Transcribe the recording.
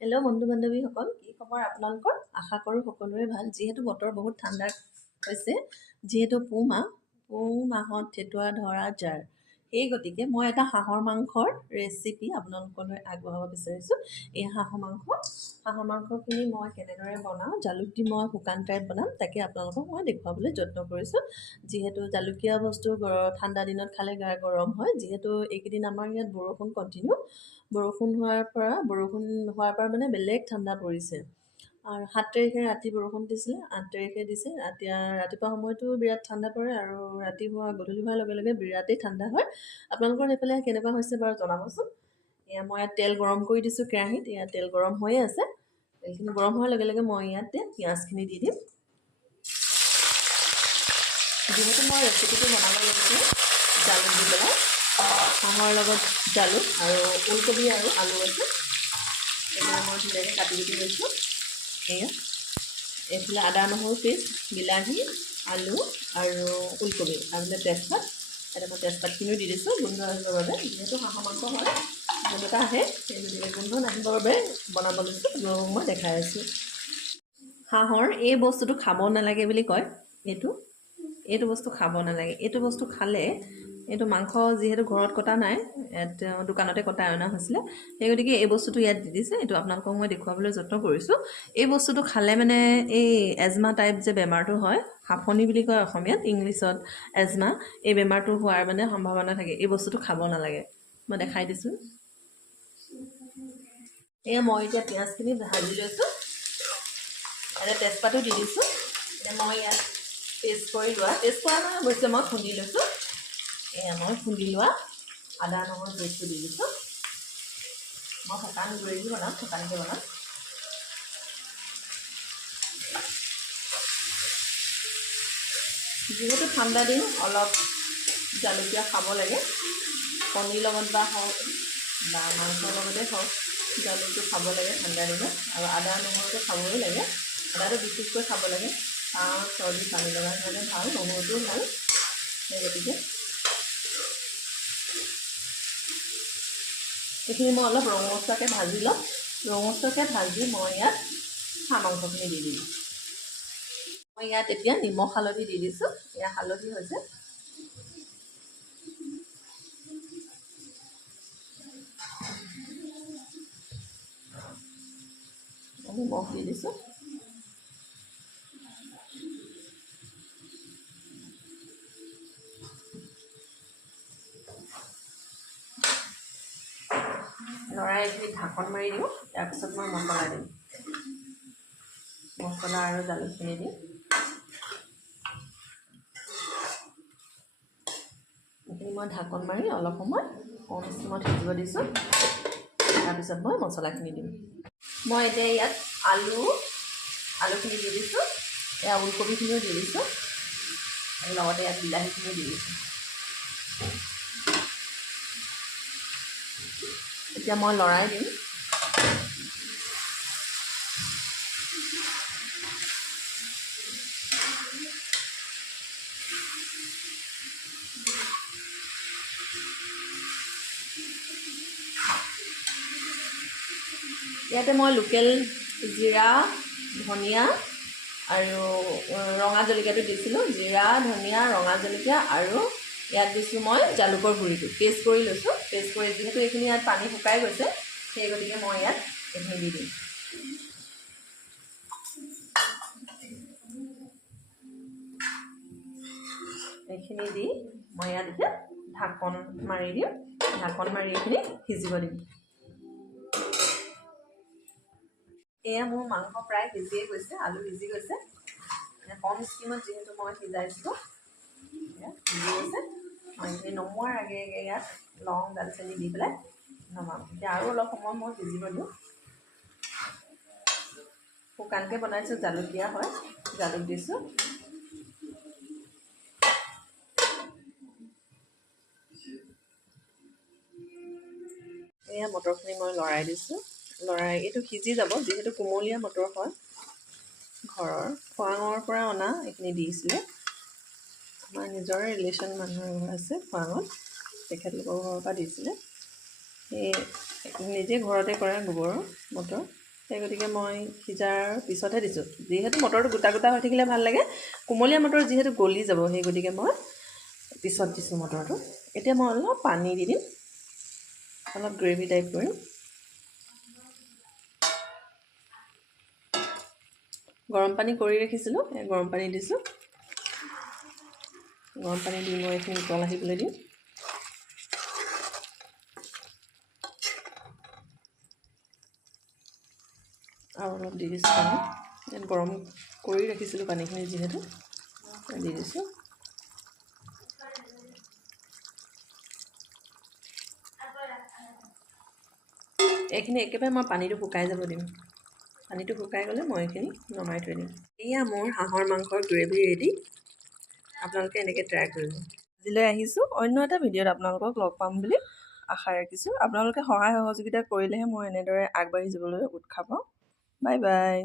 Hello' বন্ধু বান্ধৱীসকল, কি খবৰ আপোনালোকৰ? আশা কৰোঁ সকলোৰে ভাল। যিহেতু বতৰ বহুত ঠাণ্ডা হৈছে, যিহেতু পুহ মাহত ঠেটুৱা ধৰা জাৰ, সেই গতিকে মই এটা হাঁহৰ মাংসৰ ৰেচিপি আপোনালোকলৈ আগবঢ়াব বিচাৰিছোঁ। এই হাঁহৰ মাংসখিনি মই কেনেদৰে বনাওঁ, জালুক দি মই শুকান টাইপ বনাম, তাকে আপোনালোকক মই দেখুৱাবলৈ যত্ন কৰিছোঁ। যিহেতু জালুকীয়া বস্তু ঠাণ্ডা দিনত খালে গা গৰম হয়, যিহেতু এইকেইদিন আমাৰ ইয়াত বৰষুণ হোৱাৰ পৰা মানে বেলেগ ঠাণ্ডা পৰিছে। আৰু 7 তাৰিখে ৰাতি বৰষুণ দিছিলে, 8 তাৰিখে দিছে। ৰাতিপুৱা সময়তো বিৰাট ঠাণ্ডা পৰে আৰু গধূলি হোৱাৰ লগে লগে বিৰাটেই ঠাণ্ডা হয়। আপোনালোকৰ সেইফালে কেনেকুৱা হৈছে বাৰু জনাবচোন। মই ইয়াত তেল গৰম কৰি দিছোঁ কেৰাহীত। ইয়াত তেল গৰম হৈয়ে আছে। তেলখিনি গৰম হোৱাৰ লগে লগে মই ইয়াতে পিঁয়াজখিনি দি দিম। যিহেতু মই ৰেচিপিটো বনাব লৈছোঁ জালুক দি পেলাই, হাঁহৰ লগত জালুক আৰু ওলকবি আৰু আলু আছে, এইবিলাক মই ধুনীয়াকৈ কাটি লৈছোঁ। এয়া এইফালে আদা নহৰু পেষ্ট, বিলাহী, আলু আৰু ওলকবি আৰু তেজপাত। ইয়াতে মই তেজপাতখিনিও দি দিছোঁ গোন্ধ আহিবৰ বাবে। যিহেতু হাঁহৰ মাংস হয়, গোন্ধ এটা আহে, সেই গতিকে গোন্ধ নাহিবৰ বাবে বনাব লৈছোঁ। আপোনালোকক মই দেখাই আছোঁ। হাঁহৰ এই বস্তুটো খাব নালাগে বুলি কয়। এইটো বস্তু খাব নালাগে। এইটো বস্তু খালে, এইটো মাংস যিহেতু ঘৰত কটা নাই, ইয়াত দোকানতে কটাই অনা হৈছিলে, সেই গতিকে এই বস্তুটো ইয়াত দি দিছে। এইটো আপোনালোকক মই দেখুৱাবলৈ যত্ন কৰিছোঁ। এই বস্তুটো খালে মানে এই এজমা টাইপ যে বেমাৰটো হয়, হাঁফনি বুলি কয় অসমীয়াত, ইংলিছত এজমা, এই বেমাৰটো হোৱাৰ মানে সম্ভাৱনা থাকে। এই বস্তুটো খাব নালাগে। মই দেখাই দিছোঁ। মই এতিয়া পিঁয়াজখিনি ভাজি লৈছোঁ। ইয়াতে তেজপাতো দি দিছোঁ। মই ইয়াত পেষ্ট কৰা নহয়, অৱশ্যে মই খুন্দি লৈছোঁ। মই খুন্দি লোৱা আদা নহৰু পেষ্টটো দি দিছোঁ। মই শুকান গ্ৰেভি বনাম, শুকানকৈ বনাম। যিহেতু ঠাণ্ডা দিন, অলপ জালুকীয়া খাব লাগে। কণীৰ লগত বা হওক বা মাংসৰ লগতে হওক, জালুকটো খাব লাগে ঠাণ্ডা দিনত। আৰু আদা নহৰুটো খাবই লাগে। আদাটো বিশেষকৈ খাব লাগে, কাহ চৰ্দি পানী লগাৰ কাৰণে ভাল, নহৰুটোও ভাল। সেই গতিকে এইখিনি মই অলপ ৰঙচুৱাকৈ ভাজি ল'ম। ৰঙচুৱাকৈ ভাজি মই ইয়াত হাঁহ মাংসখিনি দি দিম। মই ইয়াত এতিয়া নিমখ হালধি দি দিছোঁ। এয়া হালধি হৈছে। নিমখ দি দিছোঁ। লৰাই এইখিনি ঢাকন মাৰি দিওঁ। তাৰপিছত মই মছলা দিম। মছলা আৰু জালুকখিনি দিম। এইখিনি মই ঢাকন মাৰি অলপ সময় কম ষ্টিমত সিজিব দিছোঁ। তাৰপিছত মই মছলাখিনি দিম। মই এতিয়া ইয়াত আলুখিনি দি দিছোঁ। এয়া ওলকবিখিনিও দি দিছোঁ। আৰু লগতে ইয়াত বিলাহীখিনিও দি দিছোঁ। এতিয়া মই লৰাই দিম। ইয়াতে মই লোকেল জিৰা, ধনিয়া আৰু ৰঙা জলকীয়াটো দিছিলোঁ। জিৰা, ধনিয়া, ৰঙা জলকীয়া আৰু ইয়াত দিছোঁ মই জালুকৰ গুড়িটো পেষ্ট কৰি লৈছোঁ। পেষ্ট কৰি যিহেতু এইখিনি ইয়াত পানী শুকাই গৈছে, সেই গতিকে মই ইয়াত এইখিনি দি দিম। এইখিনি দি মই ইয়াত এতিয়া ঢাকন মাৰি দিম। ঢাকন মাৰি এইখিনি সিজিব দিম। এয়া মোৰ মাংস প্ৰায় সিজিয়ে গৈছে, আলু সিজি গৈছে। কম ষ্টিমত যিহেতু মই সিজাইছিলোঁ, সিজি গৈছে। মই এইখিনি নমোৱাৰ আগে আগে ইয়াত লং, দালচেনি দি পেলাই নমাম। এতিয়া আৰু অলপ সময় মই সিজিব দিওঁ। শুকানকৈ বনাইছোঁ, জালুকীয়া হয়, জালুক দিছোঁ। এয়া মটৰখিনি মই লৰাই দিছোঁ। এইটো সিজি যাব, যিহেতু কুমলীয়া মটৰ হয়। ঘৰৰ খোৱাঙৰ পৰা অনা এইখিনি দিছিলে। আমাৰ নিজৰে ৰিলেশ্যন মানুহৰ ঘৰ আছে খোৱাঙত, তেখেতলোকৰ ঘৰৰ পৰা দিছিলে। সেই নিজে ঘৰতে কৰা গোবৰৰ মটৰ। সেই গতিকে মই সিজাৰ পিছতহে দিছোঁ, যিহেতু মটৰটো গোটা গোটা হৈ থাকিলে ভাল লাগে, কোমলীয়া মটৰ যিহেতু গলি যাব, সেই গতিকে মই পিছত দিছোঁ মটৰটো। এতিয়া মই অলপ পানী দি দিম, অলপ গ্ৰেভি টাইপ কৰিম। গৰম পানী কৰি ৰাখিছিলোঁ, গৰম পানী দিছোঁ। গৰম পানী দি মই এইখিনি উতল আহিবলৈ দিম। আৰু অলপ দি দিছোঁ পানী, ইয়াত গৰম কৰি ৰাখিছিলোঁ পানীখিনি যিহেতু দি দিছোঁ। এইখিনি একেবাৰে মই পানীটো শুকাই যাব দিম। পানীটো শুকাই গ'লে মই এইখিনি নমাই থৈ দিম। এয়া মোৰ হাঁহৰ মাংসৰ গ্ৰেভি ৰেডি। আপোনালোকে এনেকৈ ট্ৰাই কৰিব। আজিলৈ আহিছোঁ, অন্য এটা ভিডিঅ'ত আপোনালোকক লগ পাম বুলি আশা ৰাখিছোঁ। আপোনালোকে সহায় সহযোগিতা কৰিলেহে মই এনেদৰে আগবাঢ়ি যাবলৈ উৎসাহ পাওঁ। Bye bye.